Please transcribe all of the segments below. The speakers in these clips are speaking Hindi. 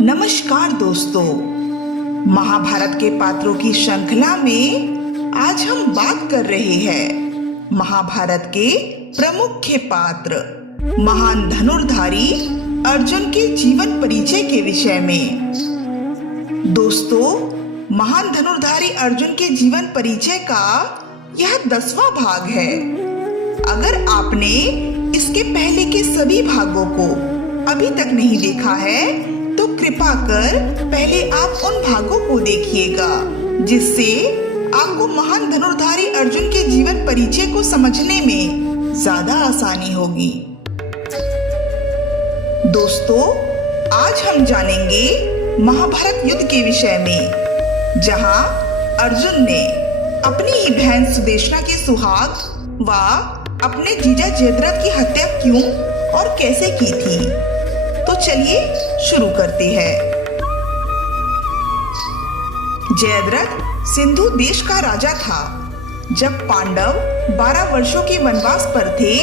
नमस्कार दोस्तों, महाभारत के पात्रों की श्रृंखला में आज हम बात कर रहे हैं महाभारत के प्रमुख पात्र महान धनुर्धारी अर्जुन के जीवन परिचय के विषय में। दोस्तों, महान धनुर्धारी अर्जुन के जीवन परिचय का यह 10वां भाग है। अगर आपने इसके पहले के सभी भागों को अभी तक नहीं देखा है तो कृपा कर पहले आप उन भागों को देखिएगा, जिससे आपको महान धनुर्धारी अर्जुन के जीवन परिचय को समझने में ज्यादा आसानी होगी। दोस्तों, आज हम जानेंगे महाभारत युद्ध के विषय में, जहां अर्जुन ने अपनी ही बहन सुदेशना के सुहाग व अपने जीजा जयद्रथ की हत्या क्यों और कैसे की थी। तो चलिए शुरू करते हैं। जयद्रथ सिंधु देश का राजा था। जब पांडव 12 वर्षों के वनवास पर थे,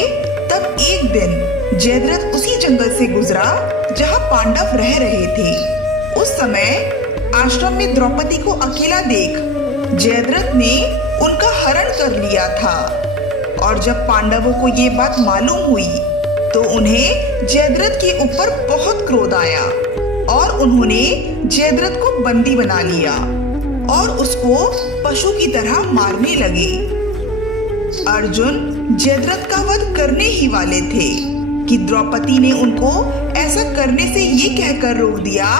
तब एक दिन जयद्रथ उसी जंगल से गुजरा जहां पांडव रह रहे थे। उस समय आश्रम में द्रौपदी को अकेला देख जयद्रथ ने उनका हरण कर लिया था। और जब पांडवों को ये बात मालूम हुई तो उन्हें जयद्रथ के ऊपर बहुत क्रोध आया और उन्होंने जयद्रथ को बंदी बना लिया और उसको पशु की तरह मारने लगे। अर्जुन जयद्रथ का वध करने ही वाले थे कि द्रौपदी ने उनको ऐसा करने से ये कहकर रोक दिया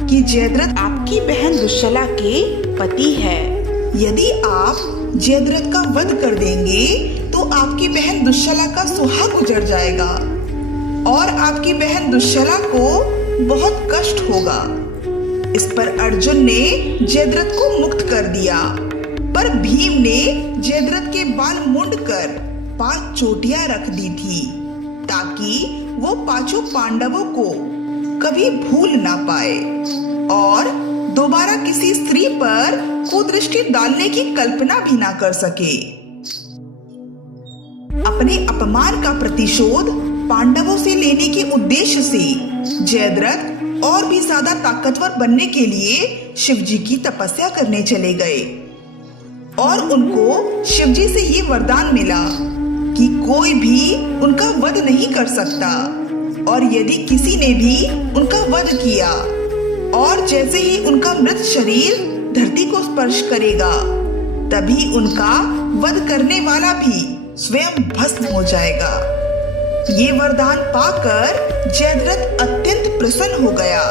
कि जयद्रथ आपकी बहन दुश्शला के पति है। यदि आप जयद्रथ का वध कर देंगे तो आपकी बहन दुश्शला का सुहाग उजड़ जाएगा और आपकी बहन दुश्शला को बहुत कष्ट होगा। इस पर अर्जुन ने जयद्रथ को मुक्त कर दिया, पर भीम ने जयद्रथ के बाल मुंड कर 5 चोटियां रख दी थी, ताकि वो 5 पांडवों को कभी भूल ना पाए और दोबारा किसी स्त्री पर कुदृष्टि डालने की कल्पना भी ना कर सके। अपने अपमान का प्रतिशोध पांडवों से लेने के उद्देश्य से जयद्रथ और भी ज्यादा ताकतवर बनने के लिए शिवजी की तपस्या करने चले गए और उनको शिवजी से ये वरदान मिला कि कोई भी उनका वध नहीं कर सकता, और यदि किसी ने भी उनका वध किया और जैसे ही उनका मृत शरीर धरती को स्पर्श करेगा, तभी उनका वध करने वाला भी स्वयं भस्म हो जाएगा। ये वरदान पाकर जयद्रथ अत्यंत प्रसन्न हो गया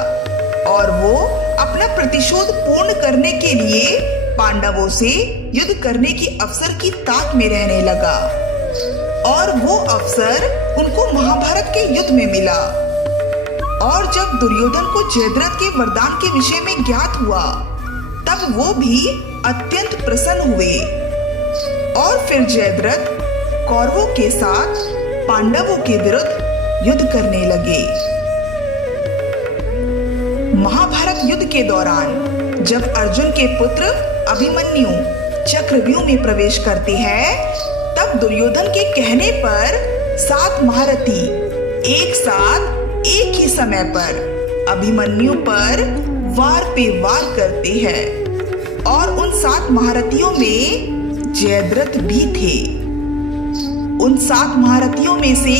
और वो अपना प्रतिशोध पूर्ण करने के लिए पांडवों से युद्ध करने की अवसर की ताक में रहने लगा। और वो अवसर उनको महाभारत के युद्ध में मिला। और जब दुर्योधन को जयद्रथ के वरदान के विषय में ज्ञात हुआ, तब वो भी अत्यंत प्रसन्न हुए और फिर जयद्रथ कौरवों के साथ पांडवों के विरुद्ध युद्ध करने लगे। महाभारत युद्ध के दौरान जब अर्जुन के पुत्र अभिमन्यु चक्रव्यूह में प्रवेश करते हैं, तब दुर्योधन के कहने पर 7 महारथी एक साथ एक ही समय पर अभिमन्यु पर वार पे वार करते हैं और उन 7 महारथियों में जयद्रथ भी थे। उन 7 महारथियों में से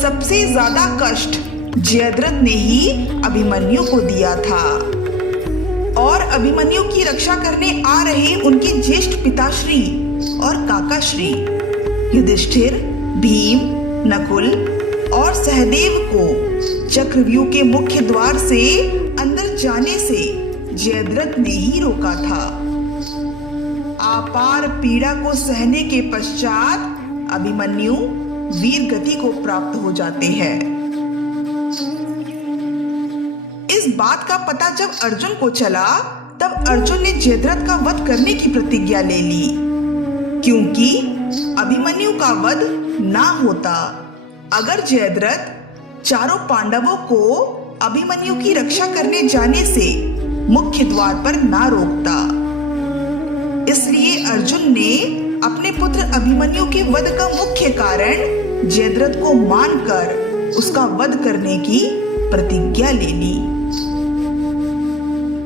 सबसे ज्यादा कष्ट जयद्रथ ने ही अभिमन्यु को दिया था और अभिमन्यु की रक्षा करने आ रहे उनके ज्येष्ठ पिताश्री और काकाश्री युधिष्ठिर, भीम, नकुल और सहदेव को चक्रव्यूह के मुख्य द्वार से अंदर जाने से जयद्रथ ने ही रोका था। अपार पीड़ा को सहने के पश्चात अभिमन्यु वीर गति को प्राप्त हो जाते हैं। इस बात का पता जब अर्जुन को चला, तब अर्जुन ने जयद्रथ का वध करने की प्रतिज्ञा ले ली, क्योंकि अभिमन्यु का वध ना होता अगर जयद्रथ चारों पांडवों को अभिमन्यु की रक्षा करने जाने से मुख्य द्वार पर ना रोकता। इसलिए अर्जुन ने अपने पुत्र अभिमन्यु के वध का मुख्य कारण जयद्रथ को मानकर उसका वध करने की प्रतिज्ञा ले ली।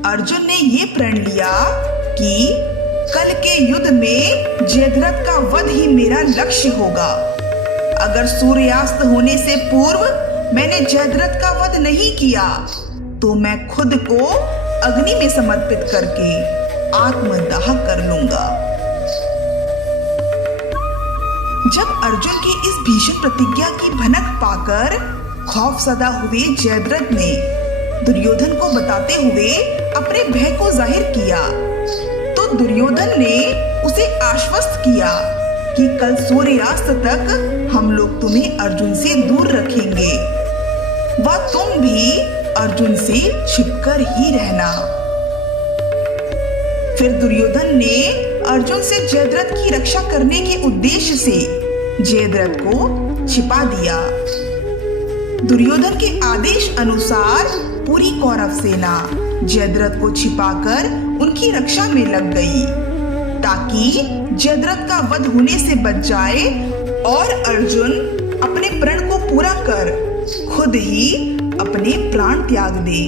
अर्जुन ने ये प्रण लिया कि कल के युद्ध में जयद्रथ का वध ही मेरा लक्ष्य होगा। अगर सूर्यास्त होने से पूर्व मैंने जयद्रथ का वध नहीं किया तो मैं खुद को अग्नि में समर्पित करके आत्मदाह कर लूंगा। जब अर्जुन की इस भीषण प्रतिज्ञा की भनक पाकर खौफसदा हुए जयद्रथ ने दुर्योधन को बताते हुए अपने भय को जाहिर किया, तो दुर्योधन ने उसे आश्वस्त किया कि कल सूर्यास्त तक हम लोग तुम्हें अर्जुन से दूर रखेंगे व तुम भी अर्जुन से छिपकर ही रहना। फिर दुर्योधन ने अर्जुन से जयद्रथ की रक्षा करने के उद्देश्य से जयद्रथ को छिपा दिया। दुर्योधन के आदेश अनुसार पूरी कौरव सेना जयद्रथ को छिपाकर उनकी रक्षा में लग गई, ताकि जयद्रथ का वध होने से बच जाए और अर्जुन अपने प्रण को पूरा कर खुद ही अपने प्राण त्याग दे।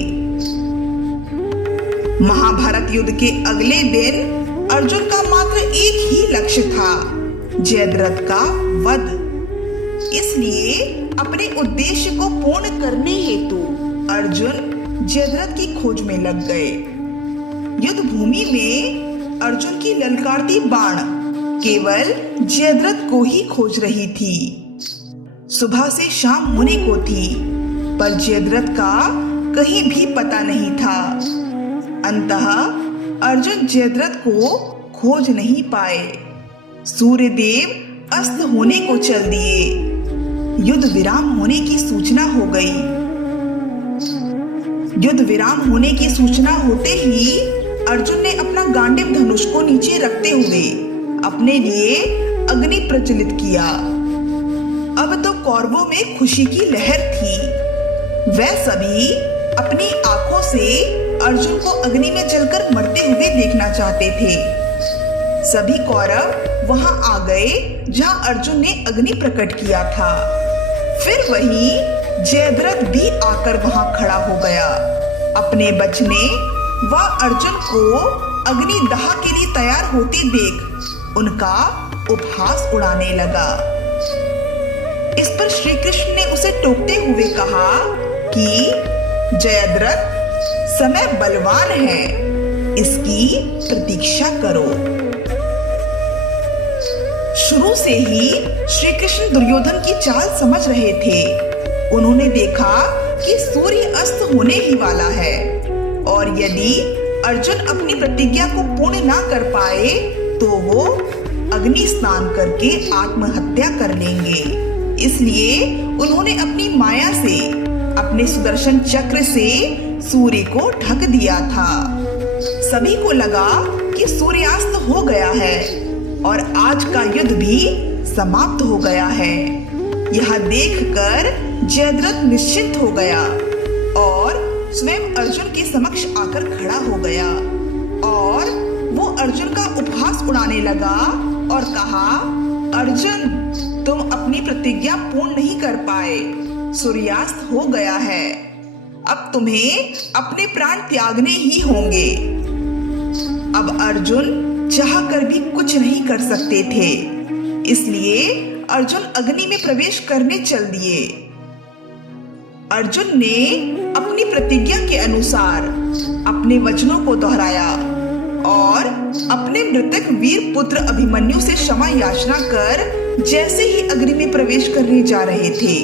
महाभारत युद्ध के अगले दिन अर्जुन का मात्र एक ही लक्ष्य था, जयद्रथ का वध। इसलिए अपने उद्देश्य को पूर्ण करने हेतु अर्जुन जयद्रथ की खोज में लग गए। युद्ध भूमि में अर्जुन की ललकारती बाण केवल जयद्रथ को ही खोज रही थी। सुबह से शाम होने को थी, पर जयद्रथ का कहीं भी पता नहीं था। अंतः अर्जुन जयद्रथ को खोज नहीं पाए। सूर्यदेव अस्त होने को चल दिए। युद्ध विराम होने की सूचना हो गई। युद्ध विराम होने की सूचना होते ही अर्जुन ने अपना गांडीव धनुष को नीचे रखते हुए अपने लिए अग्नि प्रज्वलित किया। अब तो कौरवों में खुशी की लहर थी। वह सभी अपनी आंखों से अर्जुन को अग्नि में जलकर मरते हुए देखना चाहते थे। सभी कौरव वहां आ गए जहां अर्जुन ने अग्नि प्रकट किया था। फिर वहीं जयद्रथ भी आकर वहां खड़ा हो गया। अपने बचने व अर्जुन को अग्निदाह के लिए तैयार होते देख उनका उपहास उड़ाने लगा। इस पर श्री कृष्ण ने उसे टोकते हुए कहा कि जयद्रथ, समय बलवान है, इसकी प्रतीक्षा करो। शुरू से ही श्री कृष्ण दुर्योधन की चाल समझ रहे थे। उन्होंने देखा कि सूर्य अस्त होने ही वाला है और यदि अर्जुन अपनी प्रतिज्ञा को पूर्ण ना कर पाए तो वो अग्नि स्नान करके आत्महत्या कर लेंगे। इसलिए उन्होंने अपनी माया से, अपने सुदर्शन चक्र से सूर्य को ढक दिया था। सभी को लगा कि सूर्यास्त हो गया है और आज का युद्ध भी समाप्त हो गया है। यह देखकर जयद्रथ निश्चिंत हो गया और स्वयं अर्जुन के समक्ष आकर खड़ा हो गया और वो अर्जुन का उपहास उड़ाने लगा और कहा, अर्जुन, तुम अपनी प्रतिज्ञा पूर्ण नहीं कर पाए। सूर्यास्त हो गया है। अब तुम्हें अपने प्राण त्यागने ही होंगे। अब अर्जुन चाहकर भी कुछ नहीं कर सकते थे। इसलिए अर्जुन अग्नि में प्रवेश करने चल दिए। अर्जुन ने अपनी प्रतिज्ञा के अनुसार अपने वचनों को दोहराया और अपने मृतक वीर पुत्र अभिमन्यु से क्षमा याचना कर जैसे ही अग्नि में प्रवेश करने जा रहे थे,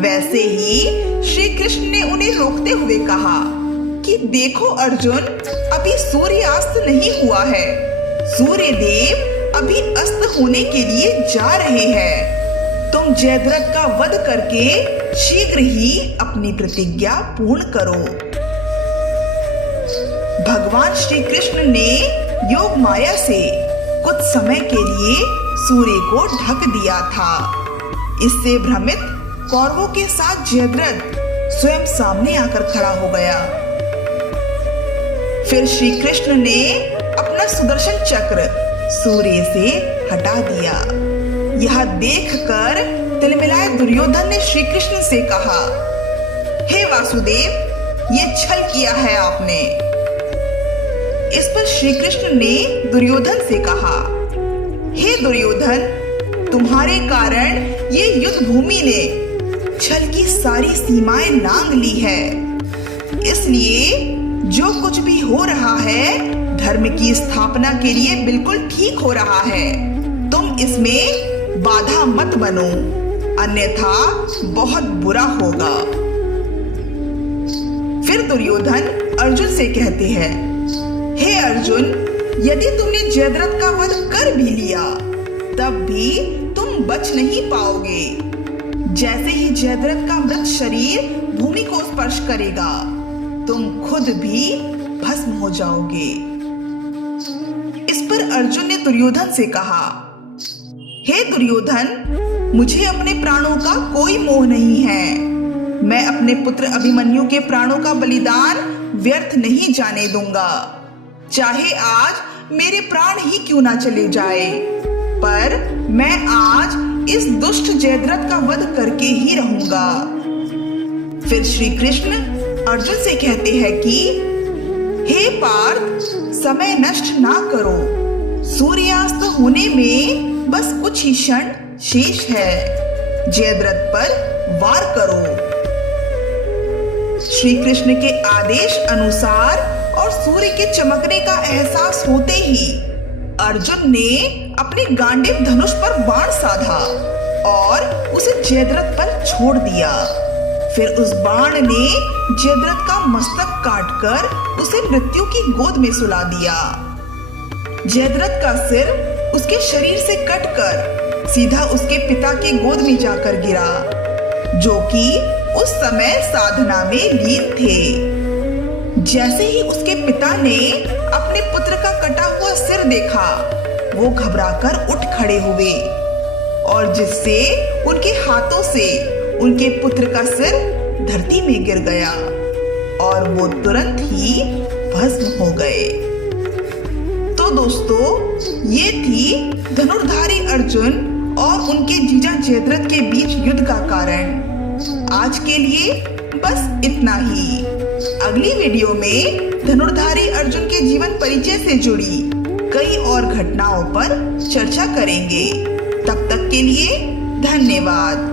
वैसे ही श्री कृष्ण ने उन्हें रोकते हुए कहा कि देखो अर्जुन, अभी सूर्यास्त नहीं हुआ है। सूर्य देव अभी अस्त होने के लिए जा रहे हैं। तुम जयद्रथ का वध करके शीघ्र ही अपनी प्रतिज्ञा पूर्ण करो। भगवान श्री कृष्ण ने योग माया से कुछ समय के लिए सूर्य को ढक दिया था। इससे भ्रमित कौरवों के साथ जयद्रथ स्वयं सामने आकर खड़ा हो गया। फिर श्री कृष्ण ने अपना सुदर्शन चक्र सूर्य से हटा दिया। यह देखकर तिलमिलाए दुर्योधन ने श्री कृष्ण से कहा, हे वासुदेव, ये छल किया है आपने। इस पर श्री कृष्ण ने दुर्योधन से कहा, हे दुर्योधन, तुम्हारे कारण ये युद्ध भूमि ने छल की सारी सीमाएं लांघ ली है। इसलिए जो कुछ भी हो रहा है धर्म की स्थापना के लिए बिल्कुल ठीक हो रहा है। तुम इसमें बाधा मत बनो, अन्यथा बहुत बुरा होगा। फिर दुर्योधन अर्जुन से कहते हैं, हे अर्जुन, यदि तुमने जयद्रथ का वध कर भी लिया तब भी तुम बच नहीं पाओगे। जैसे ही जयद्रथ का मृत शरीर भूमि को स्पर्श करेगा तुम खुद भी भस्म हो जाओगे। इस पर अर्जुन ने दुर्योधन से कहा, हे दुर्योधन, मुझे अपने प्राणों का कोई मोह नहीं है। मैं अपने पुत्र अभिमन्यु के प्राणों का बलिदान व्यर्थ नहीं जाने दूंगा। चाहे आज मेरे प्राण ही क्यों ना चले जाए, पर मैं आज इस दुष्ट जयद्रथ का वध करके ही रहूंगा। फिर श्री कृष्ण अर्जुन से कहते हैं कि हे पार्थ, समय नष्ट ना करो। सूर्यास्त होने में बस कुछ ही क्षण शेष है। जयद्रथ पर वार करो। श्री कृष्ण के आदेश अनुसार और सूर्य के चमकने का एहसास होते ही अर्जुन ने अपने गांडीव धनुष पर बाण साधा और उसे जयद्रथ पर छोड़ दिया। फिर उस बाण ने जयद्रथ का मस्तक काटकर उसे मृत्यु की गोद में सुला दिया। जयद्रथ का सिर उसके शरीर से कटकर सीधा उसके पिता के गोद में जाकर गिरा, जो कि उस समय साधना में लीन थे। जैसे ही उसके पिता ने अपने पुत्र का कटा हुआ सिर देखा, वो घबराकर उठ खड़े हुए और जिससे उनके हाथों से उनके पुत्र का सिर धरती में गिर गया और वो तुरंत ही भस्म हो गए। तो दोस्तों, ये थी धनुर्धारी अर्जुन और उनके जीजा जयद्रथ के बीच युद्ध का कारण। आज के लिए बस इतना ही। अगली वीडियो में धनुर्धारी अर्जुन के जीवन परिचय से जुड़ी कई और घटनाओं पर चर्चा करेंगे। तब तक के लिए धन्यवाद।